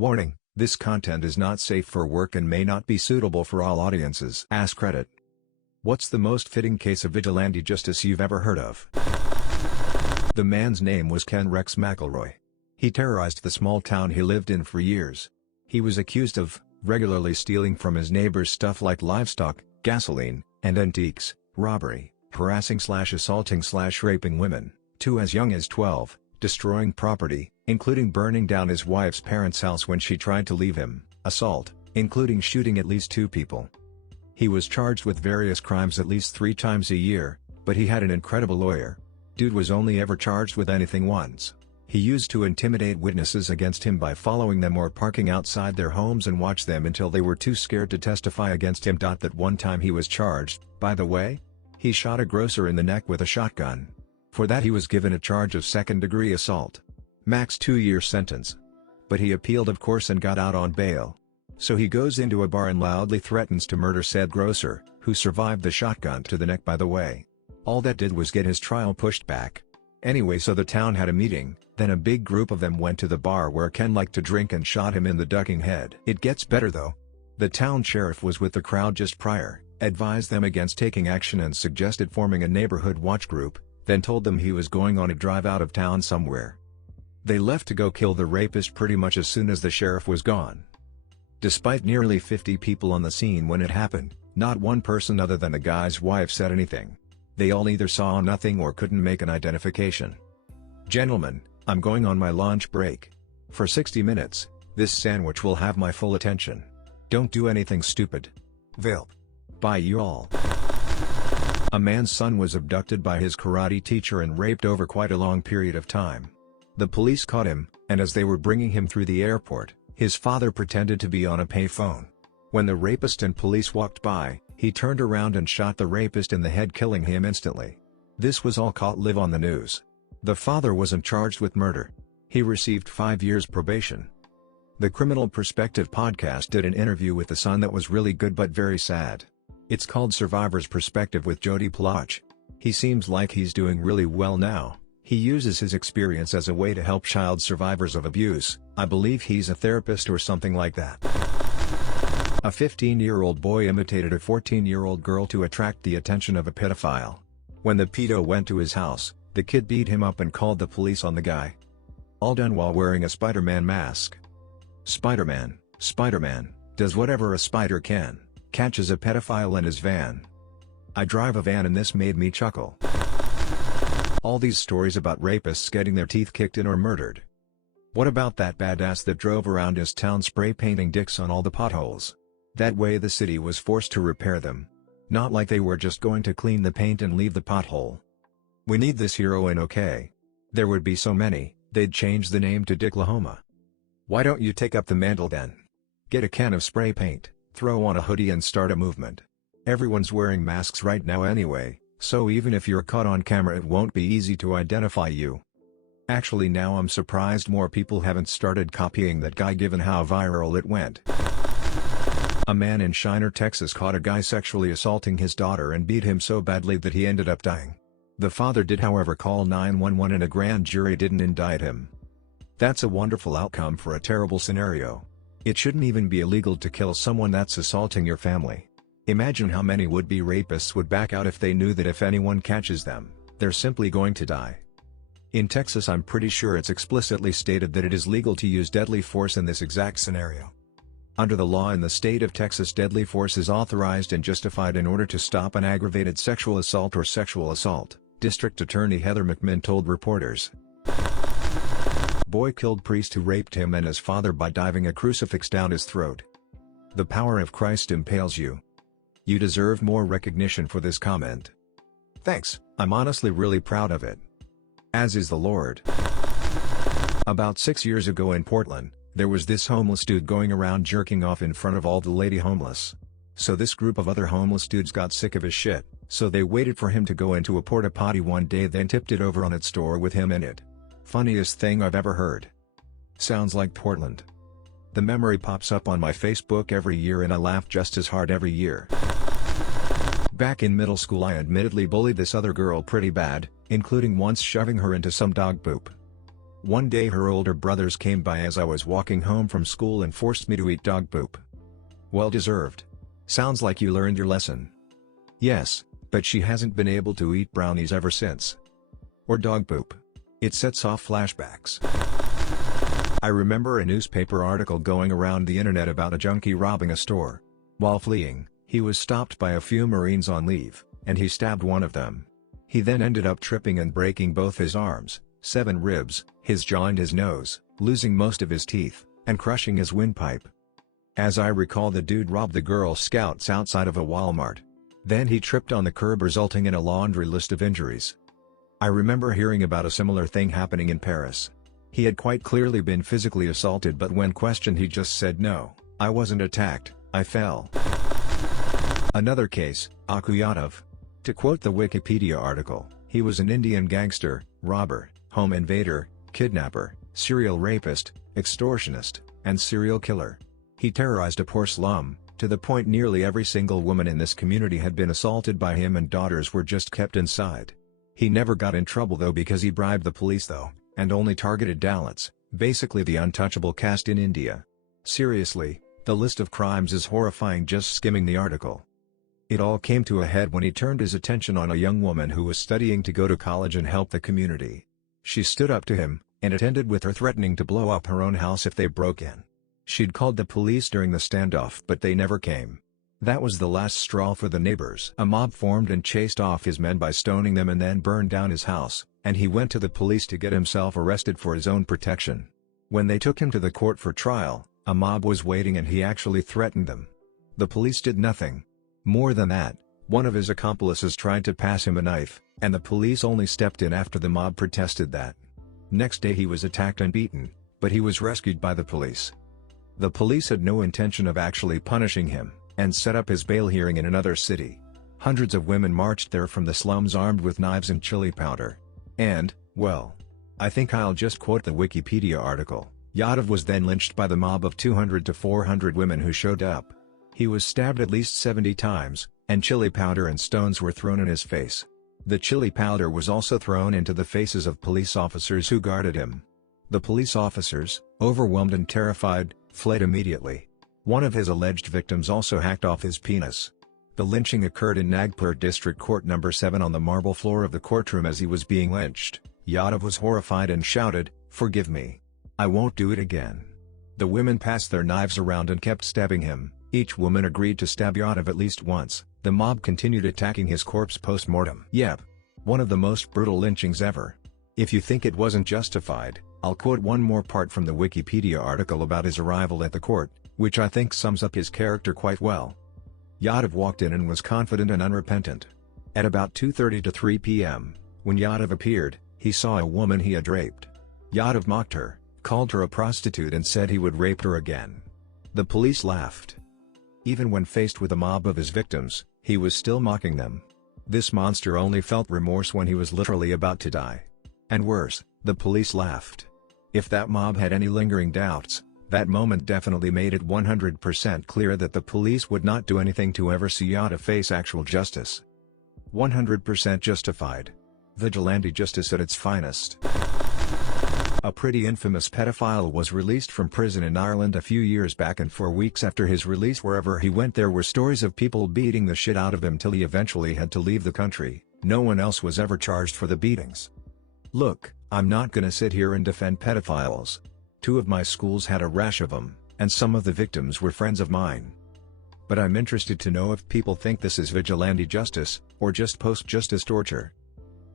Warning, this content is not safe for work and may not be suitable for all audiences. askreddit. What's the most fitting case of vigilante justice you've ever heard of? The man's name was Ken Rex McElroy. He terrorized the small town he lived in for years. He was accused of regularly stealing from his neighbors stuff like livestock, gasoline, and antiques, robbery, harassing/assaulting/raping women, 2 as young as 12, destroying property, including burning down his wife's parents' house when she tried to leave him, assault, including shooting at least 2 people. He was charged with various crimes at least 3 times a year, but he had an incredible lawyer. Dude was only ever charged with anything once. He used to intimidate witnesses against him by following them or parking outside their homes and watch them until they were too scared to testify against him. That one time he was charged, by the way, he shot a grocer in the neck with a shotgun. For that he was given a charge of second-degree assault. Max 2-year sentence. But he appealed of course and got out on bail. So he goes into a bar and loudly threatens to murder said grocer, who survived the shotgun to the neck by the way. All that did was get his trial pushed back. Anyway, so the town had a meeting, then a big group of them went to the bar where Ken liked to drink and shot him in the ducking head. It gets better though. The town sheriff was with the crowd just prior, advised them against taking action and suggested forming a neighborhood watch group, then told them he was going on a drive out of town somewhere. They left to go kill the rapist pretty much as soon as the sheriff was gone. Despite nearly 50 people on the scene when it happened, not one person other than the guy's wife said anything. They all either saw nothing or couldn't make an identification. Gentlemen, I'm going on my lunch break. For 60 minutes, this sandwich will have my full attention. Don't do anything stupid. Vilp. Bye you all. A man's son was abducted by his karate teacher and raped over quite a long period of time. The police caught him, and as they were bringing him through the airport, his father pretended to be on a payphone. When the rapist and police walked by, he turned around and shot the rapist in the head, killing him instantly. This was all caught live on the news. The father wasn't charged with murder. He received 5 years probation. The Criminal Perspective podcast did an interview with the son that was really good but very sad. It's called Survivor's Perspective with Jody Plotch. He seems like he's doing really well now. He uses his experience as a way to help child survivors of abuse. I believe he's a therapist or something like that. A 15-year-old boy imitated a 14-year-old girl to attract the attention of a pedophile. When the pedo went to his house, the kid beat him up and called the police on the guy. All done while wearing a Spider-Man mask. Spider-Man does whatever a spider can, catches a pedophile in his van. I drive a van and this made me chuckle. All these stories about rapists getting their teeth kicked in or murdered. What about that badass that drove around his town spray painting dicks on all the potholes? That way the city was forced to repair them. Not like they were just going to clean the paint and leave the pothole. We need this heroine, okay? There would be so many, they'd change the name to Dicklahoma. Why don't you take up the mantle then? Get a can of spray paint, throw on a hoodie and start a movement. Everyone's wearing masks right now anyway, so even if you're caught on camera it won't be easy to identify you. Actually now I'm surprised more people haven't started copying that guy given how viral it went. A man in Shiner, Texas caught a guy sexually assaulting his daughter and beat him so badly that he ended up dying. The father did however call 911 and a grand jury didn't indict him. That's a wonderful outcome for a terrible scenario. It shouldn't even be illegal to kill someone that's assaulting your family. Imagine how many would-be rapists would back out if they knew that if anyone catches them, they're simply going to die. In Texas I'm pretty sure it's explicitly stated that it is legal to use deadly force in this exact scenario. Under the law in the state of Texas, deadly force is authorized and justified in order to stop an aggravated sexual assault or sexual assault, District Attorney Heather McMinn told reporters. Boy killed priest who raped him and his father by diving a crucifix down his throat. The power of Christ impales you. You deserve more recognition for this comment. Thanks, I'm honestly really proud of it. As is the Lord. About 6 years ago in Portland, there was this homeless dude going around jerking off in front of all the lady homeless. So this group of other homeless dudes got sick of his shit, so they waited for him to go into a porta potty one day, then tipped it over on its door with him in it. Funniest thing I've ever heard. Sounds like Portland. The memory pops up on my Facebook every year and I laugh just as hard every year. Back in middle school I admittedly bullied this other girl pretty bad, including once shoving her into some dog poop. One day her older brothers came by as I was walking home from school and forced me to eat dog poop. Well deserved. Sounds like you learned your lesson. Yes, but she hasn't been able to eat brownies ever since. Or dog poop. It sets off flashbacks. I remember a newspaper article going around the internet about a junkie robbing a store. While fleeing, he was stopped by a few Marines on leave, and he stabbed one of them. He then ended up tripping and breaking both his arms, 7 ribs, his jaw and his nose, losing most of his teeth, and crushing his windpipe. As I recall, the dude robbed the Girl Scouts outside of a Walmart. Then he tripped on the curb, resulting in a laundry list of injuries. I remember hearing about a similar thing happening in Paris. He had quite clearly been physically assaulted, but when questioned he just said, "No, I wasn't attacked, I fell." Another case, Aku Yadav. To quote the Wikipedia article, he was an Indian gangster, robber, home invader, kidnapper, serial rapist, extortionist, and serial killer. He terrorized a poor slum, to the point nearly every single woman in this community had been assaulted by him and daughters were just kept inside. He never got in trouble though, because he bribed the police though, and only targeted Dalits, basically the untouchable caste in India. Seriously, the list of crimes is horrifying just skimming the article. It all came to a head when he turned his attention on a young woman who was studying to go to college and help the community. She stood up to him, and it ended with her threatening to blow up her own house if they broke in. She'd called the police during the standoff, but they never came. That was the last straw for the neighbors. A mob formed and chased off his men by stoning them and then burned down his house, and he went to the police to get himself arrested for his own protection. When they took him to the court for trial, a mob was waiting and he actually threatened them. The police did nothing. More than that, one of his accomplices tried to pass him a knife, and the police only stepped in after the mob protested that. Next day he was attacked and beaten, but he was rescued by the police. The police had no intention of actually punishing him, and set up his bail hearing in another city. Hundreds of women marched there from the slums armed with knives and chili powder. And, well, I think I'll just quote the Wikipedia article. Yadav was then lynched by the mob of 200 to 400 women who showed up. He was stabbed at least 70 times, and chili powder and stones were thrown in his face. The chili powder was also thrown into the faces of police officers who guarded him. The police officers, overwhelmed and terrified, fled immediately. One of his alleged victims also hacked off his penis. The lynching occurred in Nagpur District Court No. 7 on the marble floor of the courtroom. As he was being lynched, Yadav was horrified and shouted, "Forgive me. I won't do it again." The women passed their knives around and kept stabbing him. Each woman agreed to stab Yadav at least once. The mob continued attacking his corpse post-mortem. Yep. One of the most brutal lynchings ever. If you think it wasn't justified, I'll quote one more part from the Wikipedia article about his arrival at the court, which I think sums up his character quite well. Yadav walked in and was confident and unrepentant. At about 2:30 to 3 p.m., when Yadav appeared, he saw a woman he had raped. Yadav mocked her, called her a prostitute and said he would rape her again. The police laughed. Even when faced with a mob of his victims, he was still mocking them. This monster only felt remorse when he was literally about to die. And worse, the police laughed. If that mob had any lingering doubts, that moment definitely made it 100% clear that the police would not do anything to ever see Yadav face actual justice. 100% justified. Vigilante justice at its finest. A pretty infamous pedophile was released from prison in Ireland a few years back, and for weeks after his release, wherever he went there were stories of people beating the shit out of him till he eventually had to leave the country. No one else was ever charged for the beatings. Look, I'm not gonna sit here and defend pedophiles. 2 of my schools had a rash of them, and some of the victims were friends of mine. But I'm interested to know if people think this is vigilante justice, or just post-justice torture.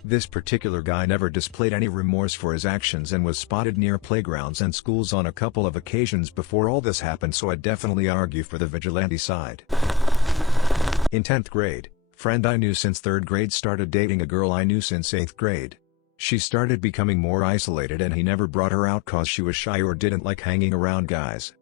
This particular guy never displayed any remorse for his actions and was spotted near playgrounds and schools on a couple of occasions before all this happened, so I'd definitely argue for the vigilante side. In 10th grade, friend I knew since 3rd grade started dating a girl I knew since 8th grade. She started becoming more isolated and he never brought her out cause she was shy or didn't like hanging around guys.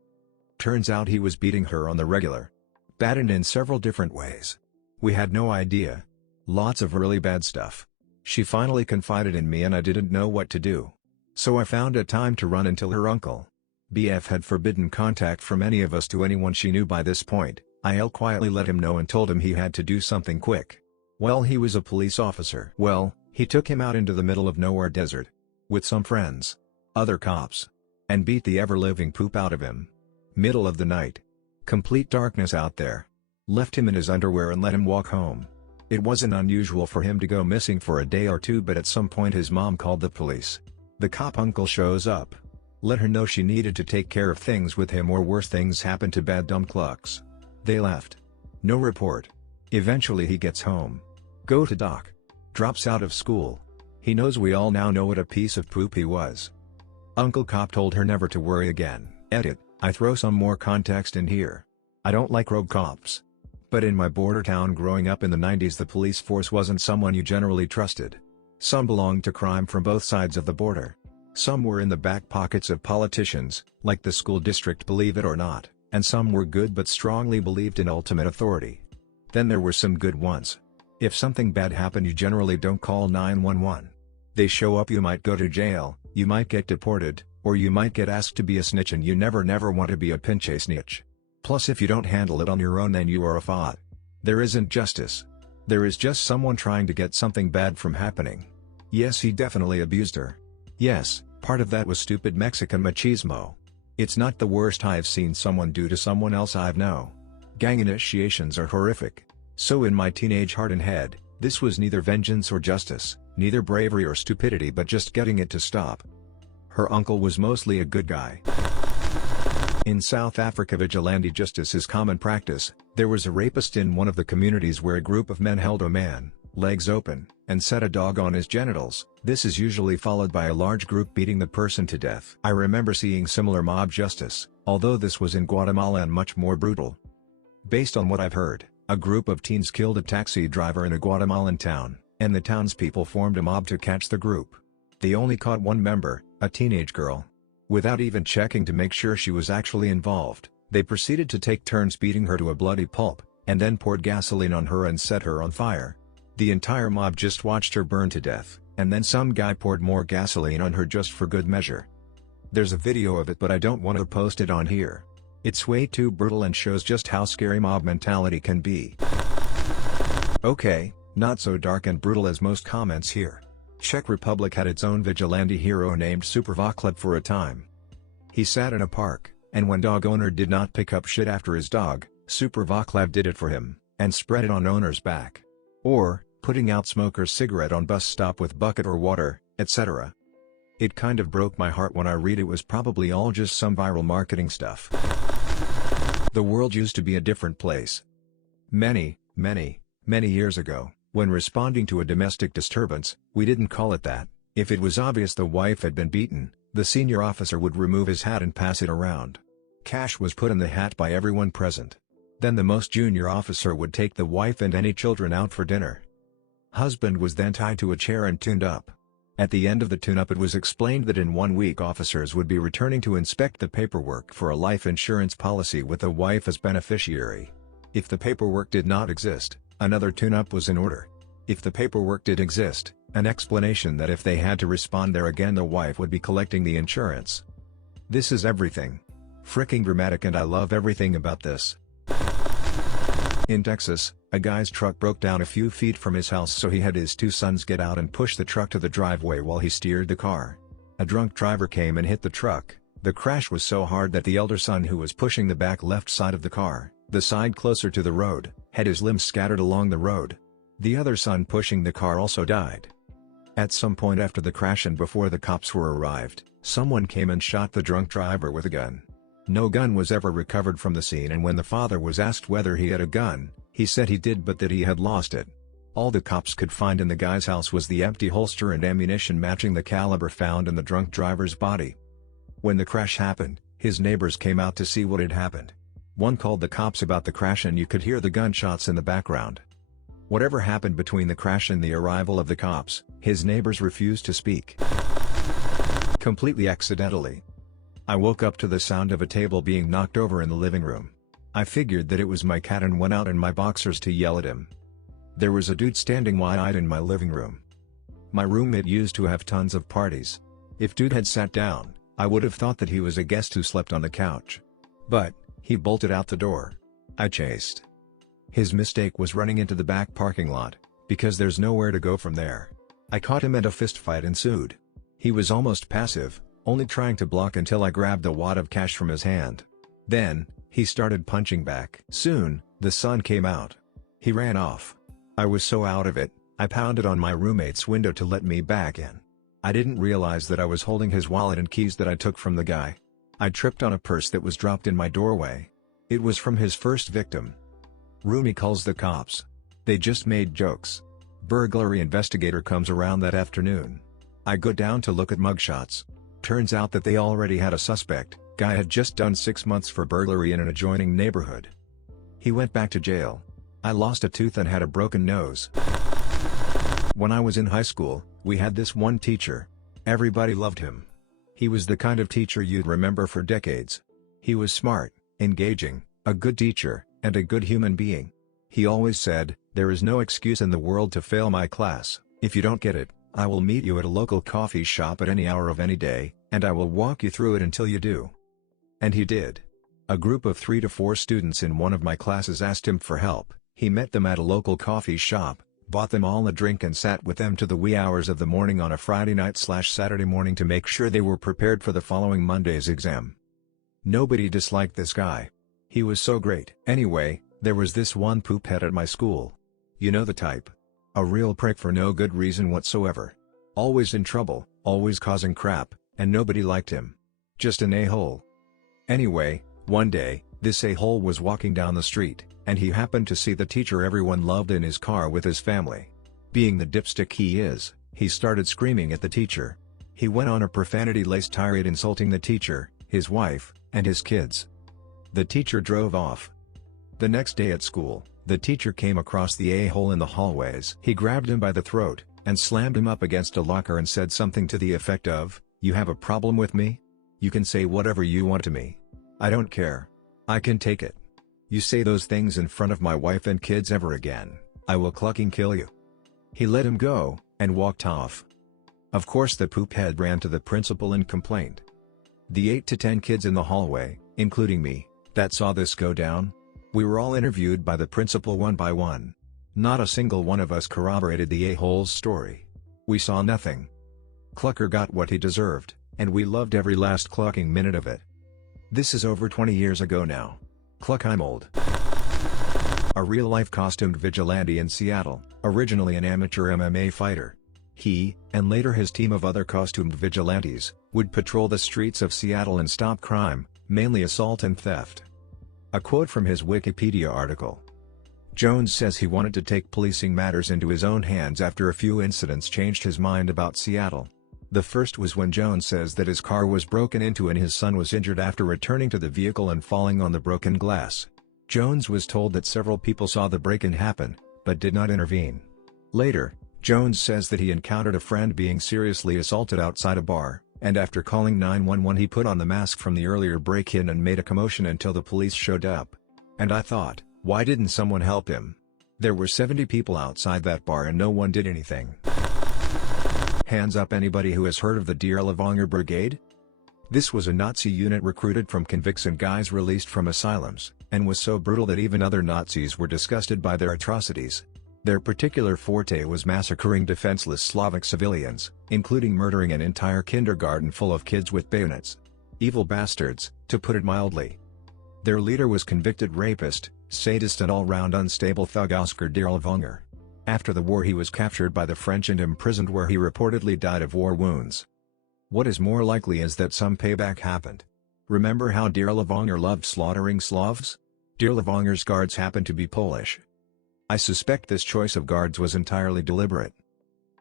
Turns out he was beating her on the regular. Bad and in several different ways. We had no idea. Lots of really bad stuff. She finally confided in me and I didn't know what to do. So I found a time to run until her uncle, BF, had forbidden contact from any of us to anyone she knew by this point. I'll quietly let him know and told him he had to do something quick. Well, he was a police officer. Well, he took him out into the middle of nowhere desert. With some friends. other cops, and beat the ever-living poop out of him. Middle of the night. Complete darkness out there. Left him in his underwear and let him walk home. It wasn't unusual for him to go missing for a day or two, but at some point his mom called the police. The cop uncle shows up. Let her know she needed to take care of things with him or worse things happen to bad dumb clucks. They left. No report. Eventually he gets home. Go to doc. Drops out of school. He knows we all now know what a piece of poop he was. Uncle Cop told her never to worry again. Edit, I throw some more context in here. I don't like rogue cops. But in my border town growing up in the 90s, the police force wasn't someone you generally trusted. Some belonged to crime from both sides of the border. Some were in the back pockets of politicians, like the school district, believe it or not, and some were good but strongly believed in ultimate authority. Then there were some good ones. If something bad happened, you generally don't call 911. They show up, you might go to jail, you might get deported, or you might get asked to be a snitch, and you never want to be a pinche snitch. Plus, if you don't handle it on your own, then you are a fraud. There isn't justice. There is just someone trying to get something bad from happening. Yes, he definitely abused her. Yes, part of that was stupid Mexican machismo. It's not the worst I've seen someone do to someone else I've known. Gang initiations are horrific. So in my teenage heart and head, this was neither vengeance or justice, neither bravery or stupidity, but just getting it to stop. Her uncle was mostly a good guy. In South Africa, vigilante justice is common practice. There was a rapist in one of the communities where a group of men held a man, legs open, and set a dog on his genitals. This is usually followed by a large group beating the person to death. I remember seeing similar mob justice, although this was in Guatemala and much more brutal. Based on what I've heard, a group of teens killed a taxi driver in a Guatemalan town, and the townspeople formed a mob to catch the group. They only caught one member, a teenage girl. Without even checking to make sure she was actually involved, they proceeded to take turns beating her to a bloody pulp, and then poured gasoline on her and set her on fire. The entire mob just watched her burn to death, and then some guy poured more gasoline on her just for good measure. There's a video of it, but I don't want to post it on here. It's way too brutal and shows just how scary mob mentality can be. Okay, not so dark and brutal as most comments here. Czech Republic had its own vigilante hero named Super Vaclav for a time. He sat in a park, and when dog owner did not pick up shit after his dog, Super Vaclav did it for him, and spread it on owner's back. Or, putting out smoker's cigarette on bus stop with bucket or water, etc. It kind of broke my heart when I read it was probably all just some viral marketing stuff. The world used to be a different place. Many years ago, when responding to a domestic disturbance, we didn't call it that. If it was obvious the wife had been beaten, the senior officer would remove his hat and pass it around. Cash was put in the hat by everyone present. Then the most junior officer would take the wife and any children out for dinner. Husband was then tied to a chair and tuned up. At the end of the tune-up, it was explained that in 1 week officers would be returning to inspect the paperwork for a life insurance policy with the wife as beneficiary. If the paperwork did not exist, another tune-up was in order. If the paperwork did exist, an explanation that if they had to respond there again, the wife would be collecting the insurance. This is everything. Fricking dramatic, and I love everything about this. In Texas, a guy's truck broke down a few feet from his house, so he had his 2 sons get out and push the truck to the driveway while he steered the car. A drunk driver came and hit the truck. The crash was so hard that the elder son, who was pushing the back left side of the car, the side closer to the road, had his limbs scattered along the road. The other son pushing the car also died. At some point after the crash and before the cops were arrived, someone came and shot the drunk driver with a gun. No gun was ever recovered from the scene, and when the father was asked whether he had a gun, he said he did, but that he had lost it. All the cops could find in the guy's house was the empty holster and ammunition matching the caliber found in the drunk driver's body. When the crash happened, his neighbors came out to see what had happened. One called the cops about the crash, and you could hear the gunshots in the background. Whatever happened between the crash and the arrival of the cops, his neighbors refused to speak. Completely accidentally. I woke up to the sound of a table being knocked over in the living room. I figured that it was my cat and went out in my boxers to yell at him. There was a dude standing wide-eyed in my living room. My roommate used to have tons of parties. If dude had sat down, I would have thought that he was a guest who slept on the couch. But he bolted out the door. I chased. His mistake was running into the back parking lot, because there's nowhere to go from there. I caught him and a fistfight ensued. He was almost passive, only trying to block until I grabbed a wad of cash from his hand. Then, he started punching back. Soon, the sun came out. He ran off. I was so out of it, I pounded on my roommate's window to let me back in. I didn't realize that I was holding his wallet and keys that I took from the guy. I tripped on a purse that was dropped in my doorway. It was from his first victim. Roomie calls the cops. They just made jokes. Burglary investigator comes around that afternoon. I go down to look at mugshots. Turns out that they already had a suspect. Guy had just done 6 months for burglary in an adjoining neighborhood. He went back to jail. I lost a tooth and had a broken nose. When I was in high school, we had this one teacher. Everybody loved him. He was the kind of teacher you'd remember for decades. He was smart, engaging, a good teacher, and a good human being. He always said, "There is no excuse in the world to fail my class. If you don't get it, I will meet you at a local coffee shop at any hour of any day, and I will walk you through it until you do." And he did. A group of 3 to 4 students in one of my classes asked him for help. He met them at a local coffee shop, bought them all a drink and sat with them to the wee hours of the morning on a Friday night/Saturday morning to make sure they were prepared for the following Monday's exam. Nobody disliked this guy. He was so great. Anyway, there was this one poophead at my school. You know the type. A real prick for no good reason whatsoever. Always in trouble, always causing crap, and nobody liked him. Just an a-hole. Anyway, one day, this a-hole was walking down the street, and he happened to see the teacher everyone loved in his car with his family. Being the dipstick he is, he started screaming at the teacher. He went on a profanity-laced tirade insulting the teacher, his wife, and his kids. The teacher drove off. The next day at school, the teacher came across the a-hole in the hallways. He grabbed him by the throat, and slammed him up against a locker and said something to the effect of, "You have a problem with me? You can say whatever you want to me. I don't care. I can take it. You say those things in front of my wife and kids ever again, I will clucking kill you." He let him go, and walked off. Of course the poophead ran to the principal and complained. The 8 to 10 kids in the hallway, including me, that saw this go down, we were all interviewed by the principal one by one. Not a single one of us corroborated the a-hole's story. We saw nothing. Clucker got what he deserved, and we loved every last clucking minute of it. This is over 20 years ago now. Cluck, I'm old. A real-life costumed vigilante in Seattle, originally an amateur MMA fighter. He, and later his team of other costumed vigilantes, would patrol the streets of Seattle and stop crime, mainly assault and theft. A quote from his Wikipedia article. Jones says he wanted to take policing matters into his own hands after a few incidents changed his mind about Seattle. The first was when Jones says that his car was broken into and his son was injured after returning to the vehicle and falling on the broken glass. Jones was told that several people saw the break-in happen, but did not intervene. Later, Jones says that he encountered a friend being seriously assaulted outside a bar, and after calling 911 he put on the mask from the earlier break-in and made a commotion until the police showed up. And I thought, why didn't someone help him? There were 70 people outside that bar and no one did anything. Hands up anybody who has heard of the Riddliman Brigade? This was a Nazi unit recruited from convicts and guys released from asylums, and was so brutal that even other Nazis were disgusted by their atrocities. Their particular forte was massacring defenseless Slavic civilians, including murdering an entire kindergarten full of kids with bayonets. Evil bastards, to put it mildly. Their leader was convicted rapist, sadist and all-round unstable thug Oscar Riddliman. After the war he was captured by the French and imprisoned where he reportedly died of war wounds. What is more likely is that some payback happened. Remember how Riddliman loved slaughtering Slavs? Riddliman's guards happened to be Polish. I suspect this choice of guards was entirely deliberate.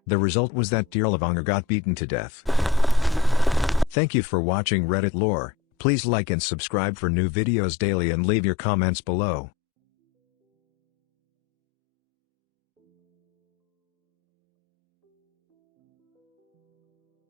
The result was that Riddliman got beaten to death. Thank you for watching Redditlore. Please like and subscribe for new videos daily and leave your comments below.